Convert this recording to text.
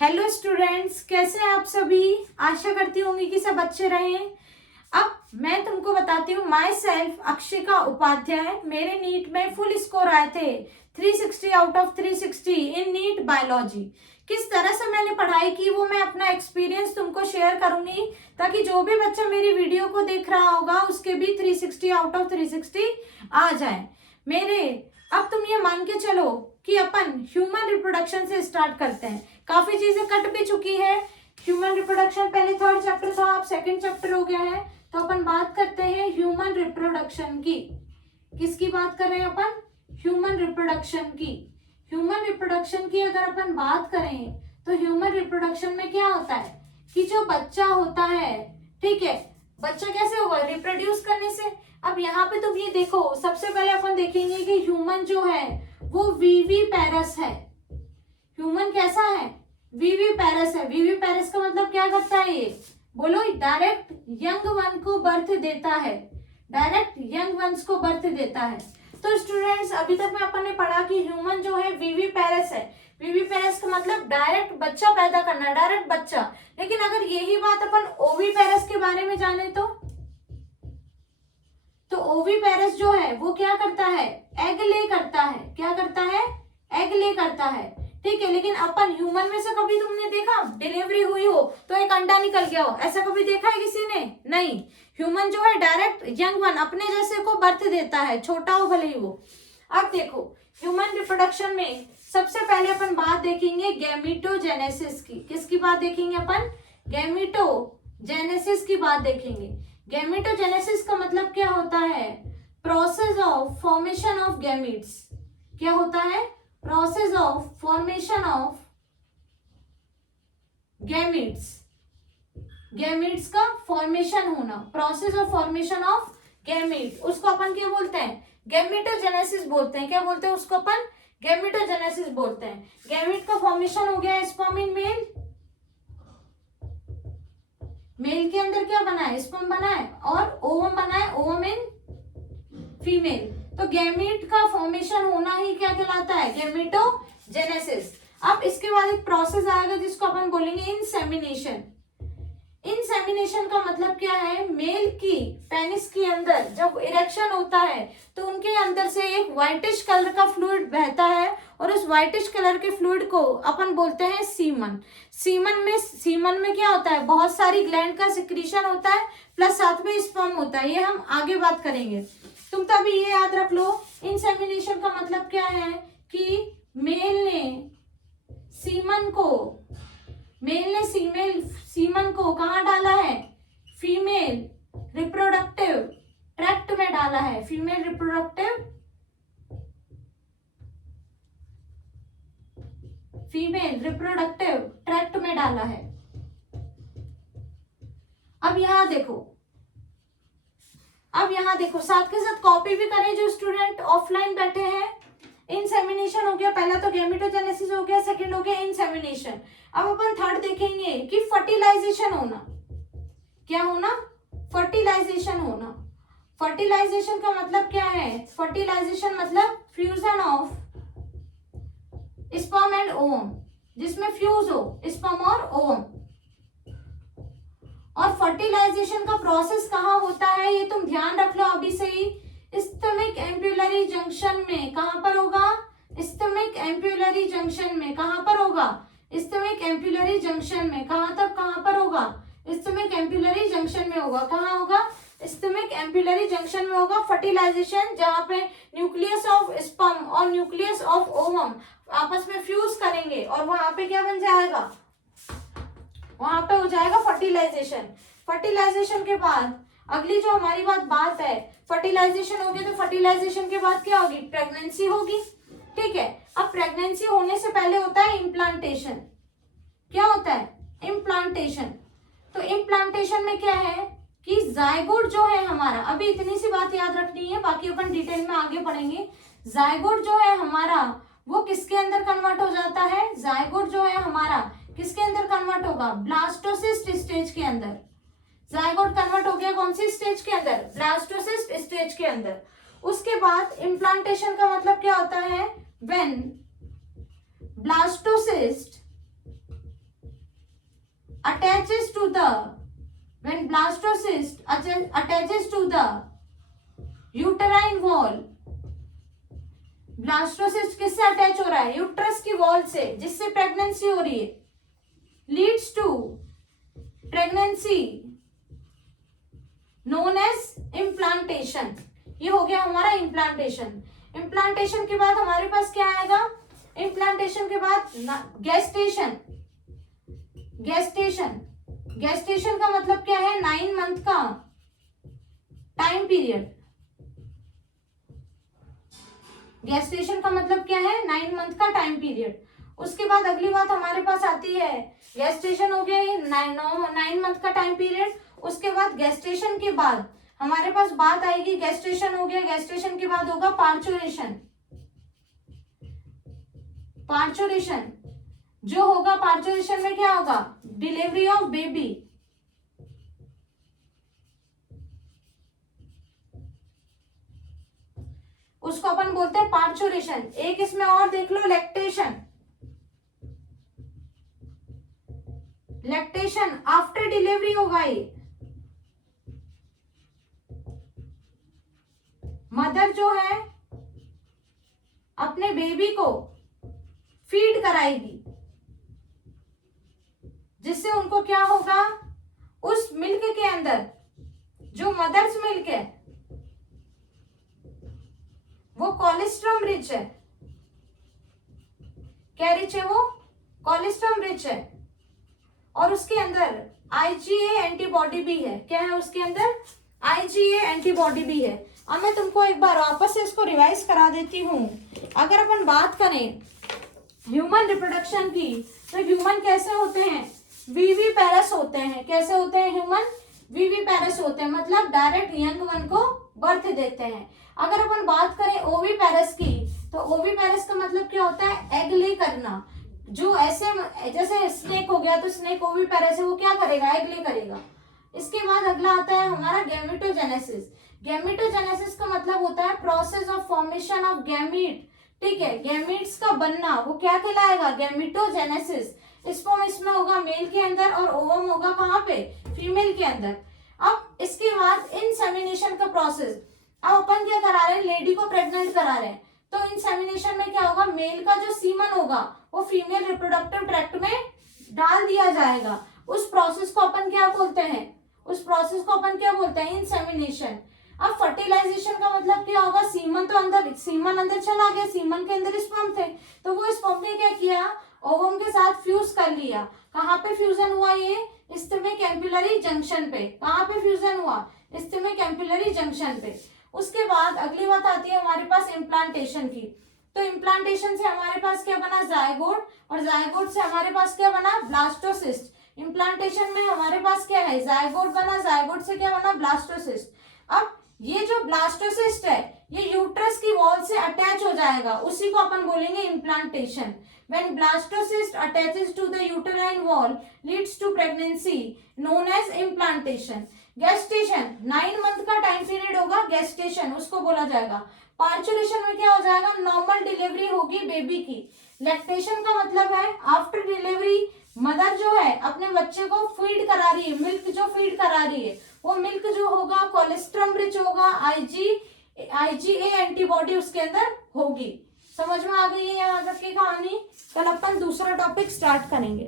Hello students, कैसे हैं आप सभी। आशा करती होंगी कि सब अच्छे रहें। अब मैं तुमको बताती हूँ। माई सेल्फ अक्षिका उपाध्याय, मेरे नीट में फुल स्कोर आए थे 360 out of 360 in NEET biology. किस तरह से मैंने पढ़ाई की वो मैं अपना एक्सपीरियंस तुमको शेयर करूंगी, ताकि जो भी बच्चा मेरी वीडियो को देख रहा होगा उसके भी 360 आउट ऑफ 360 आ जाए मेरे। अब तुम ये मान के चलो कि अपन ह्यूमन रिप्रोडक्शन से स्टार्ट करते हैं। काफी चीजें कट भी चुकी है। ह्यूमन रिप्रोडक्शन पहले थर्ड चैप्टर था, अब सेकंड चैप्टर हो गया है। तो अपन बात करते हैं ह्यूमन रिप्रोडक्शन की। किसकी बात कर रहे हैं अपन? ह्यूमन रिप्रोडक्शन की। ह्यूमन रिप्रोडक्शन की अगर अपन बात करें तो ह्यूमन रिप्रोडक्शन में क्या होता है कि जो बच्चा होता है, ठीक है, बच्चा कैसे होगा? रिप्रोड्यूस करने से। अब यहाँ पे तुम ये देखो, सबसे पहले अपन देखेंगे कि ह्यूमन जो है वो विविपेरस है। ह्यूमन कैसा है? विविपेरस है। विविपेरस का मतलब क्या करता है ये? बोलो। डायरेक्ट यंग वन को बर्थ देता है। डायरेक्ट यंग वंस को बर्थ देता है। तो स्टूडेंट्स, अभी तक में अपन ने पढ़ा कि ह्यूमन जो है विविपेरस है। विविपेरस का मतलब डायरेक्ट बच्चा पैदा करना, डायरेक्ट बच्चा। लेकिन अगर यही बात अपन ओविपेरस के बारे में जाने तो ओविपेरस जो है वो क्या करता है? एग ले करता है। क्या करता है? एग ले करता है, ठीक है। लेकिन अपन ह्यूमन में से कभी तुमने देखा डिलीवरी हुई हो तो एक अंडा निकल गया हो? ऐसा कभी देखा है किसी ने? नहीं। ह्यूमन जो है डायरेक्ट यंग वन, अपने जैसे को बर्थ देता है, छोटा हो भले ही वो। अब देखो, ह्यूमन रिप्रोडक्शन में सबसे पहले अपन बात देखेंगे गैमीटोजेनेसिस की। किसकी बात देखेंगे अपन? गैमीटोजेनेसिस की बात देखेंगे। गैमीटोजेनेसिस का मतलब क्या होता है? Process of formation of gametes. क्या होता है? Process of formation of gametes. Gametes का फॉर्मेशन होना, process of formation of gamete, उसको अपन क्या बोलते हैं? गैमीटोजेनेसिस बोलते हैं। क्या बोलते हैं उसको अपन? गैमीटोजेनेसिस बोलते हैं। गैमीट का फॉर्मेशन हो गया स्पर्म इन मेल। मेल के अंदर क्या बना है? स्पर्म बना है। और ओवम बना है, ओवम इन फीमेल। तो गैमीट का फॉर्मेशन होना ही क्या कहलाता है? गैमीटोजेनेसिस। अब इसके बाद एक प्रोसेस आएगा जिसको अपन बोलेंगे इंसेमिनेशन। इंसेमिनेशन का मतलब क्या है? मेल की पेनिस के अंदर जब इरेक्शन होता है तो उनके अंदर से एक व्हाइटिश कलर का फ्लूइड बहता है, और उस व्हाइटिश कलर के फ्लूइड को अपन बोलते हैं सीमन। सीमन में क्या होता है? बहुत सारी ग्लैंड का सिक्रीशन होता है, प्लस साथ में स्पर्म होता है। ये हम आगे बात करेंगे। तुम तो अभी ये याद रख लो, इंसेमिनेशन का मतलब क्या है कि मेल ने सीमन को कहाँ डाला है? फीमेल रिप्रोडक्टिव ट्रैक्ट में डाला है। फीमेल रिप्रोडक्टिव ट्रैक्ट में डाला है। अब यहाँ देखो, साथ के साथ कॉपी भी करें जो स्टूडेंट ऑफलाइन बैठे हैं। इंसेमिनेशन हो गया, पहला तो गैमीटोजेनेसिस हो गया, सेकंड हो गया इंसेमिनेशन। अब अपन थर्ड देखेंगे कि फर्टिलाइजेशन होना। क्या होना? फर्टिलाइजेशन होना। फर्टिलाइजेशन का मतलब क्या है? फर्टिलाइजेशन मतलब fusion of sperm and ovum, जिसमें फ्यूज हो स्पर्म और ओवम। और फर्टिलाइजेशन का प्रोसेस कहाँ होता है ये तुम ध्यान रख लो अभी से ही। स्टमक एम्पुलरी जंक्शन में। कहां पर होगा? स्टमक एम्पुलरी जंक्शन में। कहां पर होगा? स्टमक एम्पुलरी जंक्शन में। कहां पर होगा? स्टमक एम्पुलरी जंक्शन में होगा। कहां होगा? स्टमक एम्पुलरी जंक्शन में होगा फर्टिलाइजेशन, जहां पे न्यूक्लियस ऑफ स्पर्म और न्यूक्लियस ऑफ ओवम आपस में फ्यूज करेंगे और वहां पे क्या बन जाएगा? वहां पे हो जाएगा फर्टिलाइजेशन। फर्टिलाइजेशन के बाद अगली जो हमारी बात है, फर्टिलाइजेशन हो गया तो फर्टिलाइजेशन के बाद क्या होगी? प्रेगनेंसी होगी, ठीक है। अब प्रेगनेंसी होने से पहले होता है इम्प्लांटेशन। क्या होता है? इम्प्लांटेशन। तो इम्प्लांटेशन में क्या है कि जायगोट जो है हमारा, अभी इतनी सी बात याद रखनी है, बाकी अपन डिटेल में आगे पढ़ेंगे। जायगोट जो है हमारा वो किसके अंदर कन्वर्ट हो जाता है? जायगोट जो है हमारा किसके अंदर कन्वर्ट होगा? ब्लास्टोसिस्ट स्टेज के अंदर। जायगोट कन्वर्ट हो गया कौन सी स्टेज के अंदर? ब्लास्टोसिस्ट स्टेज के अंदर। उसके बाद इम्प्लांटेशन का मतलब क्या होता है? When blastocyst attaches to the when blastocyst attaches to the uterine wall, blastocyst किससे अटैच हो रहा है? यूट्रस की वॉल से, जिससे प्रेगनेंसी हो रही है, leads to pregnancy known as implantation. ये हो गया हमारा इम्प्लांटेशन। इम्प्लांटेशन के बाद हमारे पास क्या आएगा? इम्प्लांटेशन के बाद गेस्टेशन। गेस्टेशन गेस्टेशन का मतलब क्या है? 9 मंथ का टाइम पीरियड। गेस्टेशन का मतलब क्या है? 9 मंथ का टाइम पीरियड। उसके बाद अगली बात हमारे पास आती है, गेस्टेशन हो गया, 9 मंथ का टाइम पीरियड। उसके बाद गेस्टेशन के बाद हमारे पास बात आएगी, गेस्टेशन हो गया, गेस्टेशन के बाद होगा पार्चुरेशन। पार्चुरेशन जो होगा, पार्चुरेशन में क्या होगा? Delivery of baby. उसको अपन बोलते हैं पार्चुरेशन। एक इसमें और देख लो, लैक्टेशन। लैक्टेशन आफ्टर डिलीवरी होगा। ये मदर जो है अपने बेबी को फीड कराएगी, जिससे उनको क्या होगा? उस मिल्क के अंदर जो मदर्स मिल्क है वो कोलेस्ट्रॉल रिच है। क्या रिच है? वो कोलेस्ट्रॉल रिच है। और उसके अंदर IgA एंटीबॉडी भी है। क्या है उसके अंदर? IgA एंटीबॉडी भी है। अब मैं तुमको एक बार वापस से इसको रिवाइज करा देती हूँ। अगर अपन बात करें ह्यूमन रिप्रोडक्शन की, तो ह्यूमन कैसे होते हैं? विविपेरस होते हैं। कैसे होते हैं ह्यूमन? विविपेरस होते हैं, मतलब डायरेक्ट यंग वन को बर्थ देते हैं। अगर अपन बात करें ओविपेरस की, तो ओविपेरस का मतलब क्या होता है? एग ले करना। जो ऐसे जैसे स्नेक हो गया, तो स्नेक ओविपेरस है, वो क्या करेगा? एग ले करेगा। इसके बाद अगला आता है हमारा गैमेटोजेनेसिस। गैमेटोजेनेसिस का मतलब होता है process of formation of gamete. ठीक है, गैमीट्स का बनना, वो क्या कहलाएगा? गैमेटोजेनेसिस। स्पर्म इसमें होगा मेल के अंदर और ओवम होगा कहाँ पे? फीमेल के अंदर। अब इसके बाद इंसेमिनेशन का प्रोसेस। अब अपन क्या करा रहे हैं? लेडी को प्रेग्नेंट करा रहे हैं, तो इंसेमिनेशन में क्या होगा? मेल का जो सीमन होगा वो फीमेल रिप्रोडक्टिव ट्रैक्ट में डाल दिया जाएगा। उस प्रोसेस को अपन क्या बोलते हैं? उस प्रोसेस को अपन क्या बोलते हैं? इंसेमिनेशन। अब फर्टिलाइजेशन का मतलब क्या होगा? सीमन अंदर चला गया, सीमन के अंदर स्पर्म थे, तो वो स्पर्म ने क्या किया? ओवम के साथ फ्यूज कर लिया। कहाँ पे फ्यूजन हुआ? ये इस्थिमिक एम्पुलरी जंक्शन पे। कहाँ पे फ्यूजन हुआ? इस्थिमिक एम्पुलरी जंक्शन पे। उसके बाद अगली बात आती है हमारे पास इम्प्लांटेशन की। तो इम्प्लांटेशन से हमारे पास क्या बना? जायगोट। और जायगोट से हमारे पास क्या बना? ब्लास्टोसिस्ट। इम्प्लांटेशन में हमारे पास क्या है? जायगोट बना, जायगोट से क्या बना? ब्लास्टोसिस्ट। अब ये जो ब्लास्टोसिस्ट है, ये यूट्रस की वॉल से अटैच हो जाएगा, उसी को अपन बोलेंगे implantation. When blastocyst attaches to the uterine wall, leads to pregnancy, known as implantation. Gestation 9 month का टाइम पीरियड होगा, गेस्टेशन उसको बोला जाएगा। पार्चुरेशन में क्या हो जाएगा? नॉर्मल डिलीवरी होगी बेबी की। लैक्टेशन का मतलब है आफ्टर डिलीवरी मदर जो है अपने बच्चे को फीड करा रही है, मिल्क जो फीड करा रही है, वो मिल्क जो होगा कोलेस्ट्रॉल रिच होगा, IgA एंटीबॉडी उसके अंदर होगी। समझ में आ गई है यहाँ तक की कहानी? कल अपन दूसरा टॉपिक स्टार्ट करेंगे।